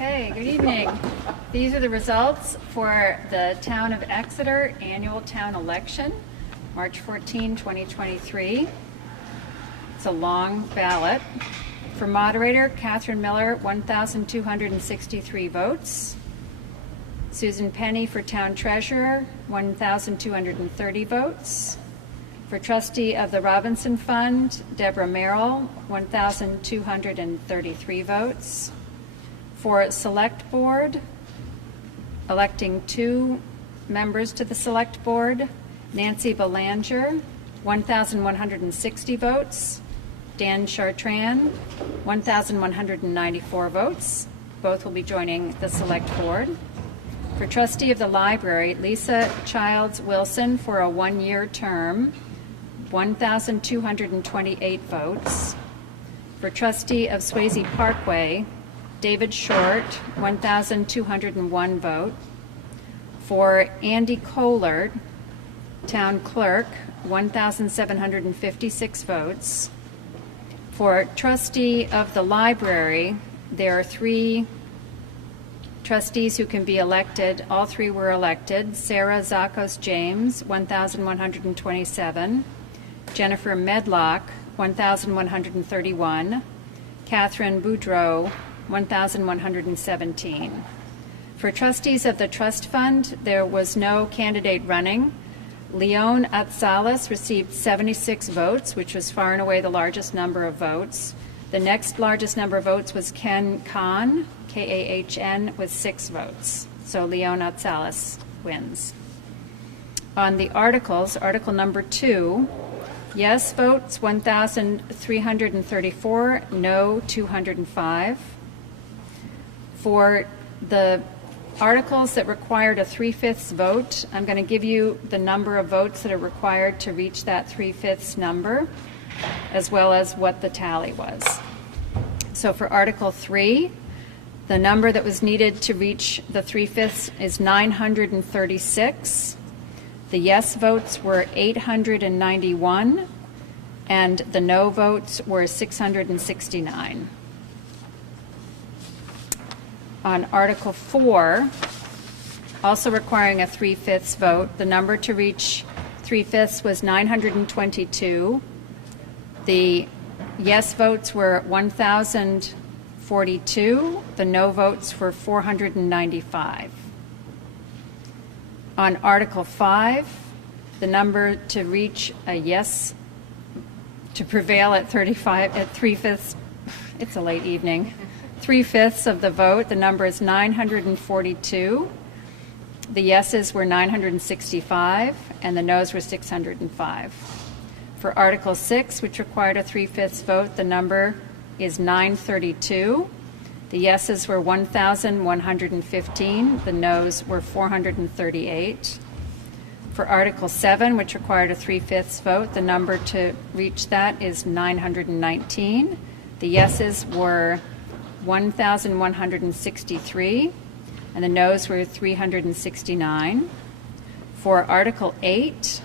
Okay, good evening. These are the results for the Town of Exeter annual town election, March 14, 2023. It's a long ballot. For moderator, Catherine Miller, 1,263 votes. Susan Penny for town treasurer, 1,230 votes. For trustee of the Robinson Fund, Deborah Merrill, 1,233 votes. For select board, electing 2 members to the select board, Nancy Belanger, 1,160 votes. Dan Chartrand, 1,194 votes. Both will be joining the select board. For trustee of the library, Lisa Childs Wilson for a 1-year term, 1,228 votes. For trustee of Swayze Parkway, David Short, 1,201 vote. For Andy Kohlert, town clerk, 1,756 votes. For trustee of the library, there are 3 trustees who can be elected. All 3 were elected. Sarah Zakos James, 1,127. Jennifer Medlock, 1,131. Catherine Boudreau, 1,117. For trustees of the trust fund, there was no candidate running. Leon Atsalas received 76 votes, which was far and away the largest number of votes. The next largest number of votes was Ken Kahn, K-A-H-N, with 6 votes. So Leon Atsalas wins. On the articles, article number 2, yes votes 1,334, no 205. For the articles that required a 3/5 vote, I'm going to give you the number of votes that are required to reach that 3/5 number, as well as what the tally was. So for Article 3, the number that was needed to reach the 3/5 is 936. The yes votes were 891, and the no votes were 669. On Article 4, also requiring a 3/5 vote, the number to reach 3/5 was 922. The yes votes were 1,042. The no votes were 495. On Article 5, the number to reach a yes, to prevail at 3/5, it's a late evening, 3/5 of the vote, the number is 942. The yeses were 965, and the noes were 605. For Article 6, which required a 3/5 vote, the number is 932. The yeses were 1,115. The noes were 438. For Article 7, which required a 3/5 vote, the number to reach that is 919. The yeses were 1,163, and the noes were 369. For Article 8,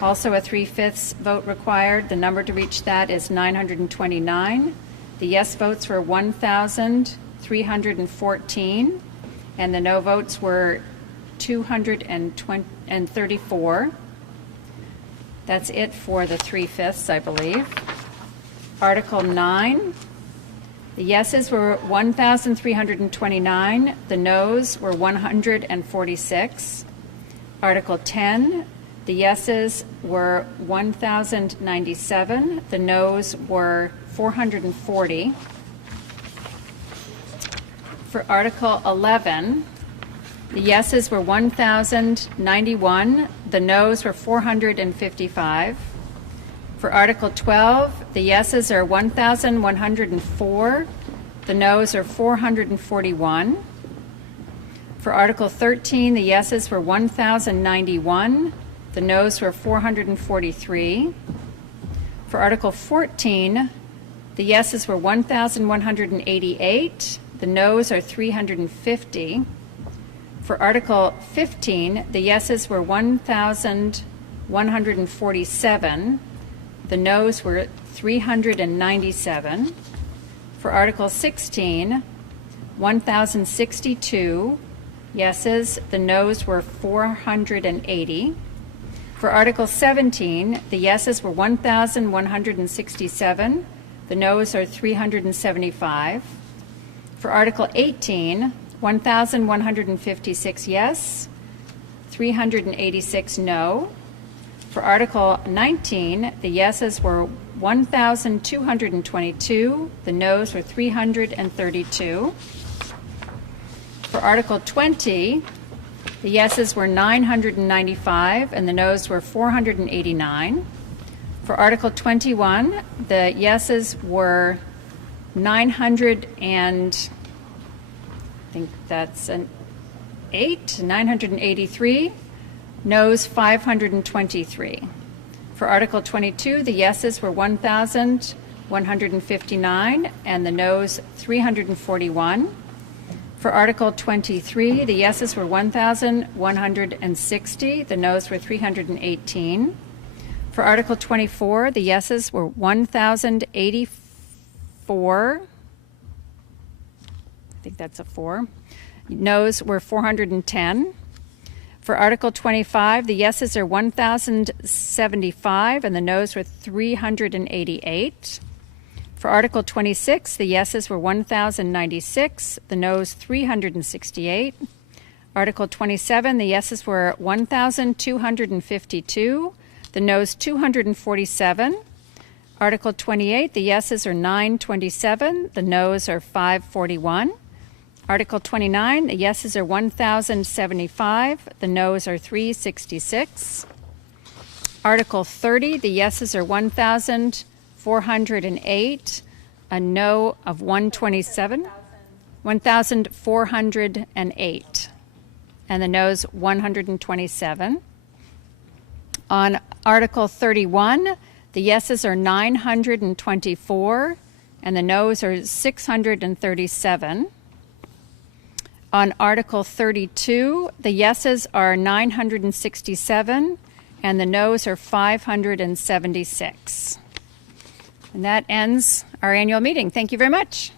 also a 3/5 vote required. The number to reach that is 929. The yes votes were 1,314, and the no votes were 234. That's it for the 3/5, I believe. Article 9, the yeses were 1,329. The noes were 146. Article 10, the yeses were 1,097. The noes were 440. For Article 11, the yeses were 1,091. The noes were 455. For Article 12, the yeses are 1,104. The noes are 441. For Article 13, the yeses were 1,091. The noes were 443. For Article 14, the yeses were 1,188. The noes are 350. For Article 15, the yeses were 1,147. The noes were 397. For Article 16, 1,062 yeses. The noes were 480. For Article 17, the yeses were 1,167. The noes are 375. For Article 18, 1,156 yes, 386 no. For Article 19, the yeses were 1,222. The noes were 332. For Article 20, the yeses were 995 and the noes were 489. For Article 21, the yeses were 983, noes 523. For Article 22, the yeses were 1,159 and the noes 341. For Article 23, the yeses were 1,160, the noes were 318. For Article 24, the yeses were 1,084. I think that's a 4. Noes were 410. For Article 25, the yeses are 1,075 and the noes were 388. For Article 26, the yeses were 1,096, the noes 368. Article 27, the yeses were 1,252, the noes 247. Article 28, the yeses are 927, the noes are 541. Article 29, the yeses are 1,075, the noes are 366. Article 30, the yeses are 1,408, a no of 127, 1,408, and the noes 127. On Article 31, the yeses are 924, and the noes are 637. On Article 32, the yeses are 967, and the noes are 576. And that ends our annual meeting. Thank you very much.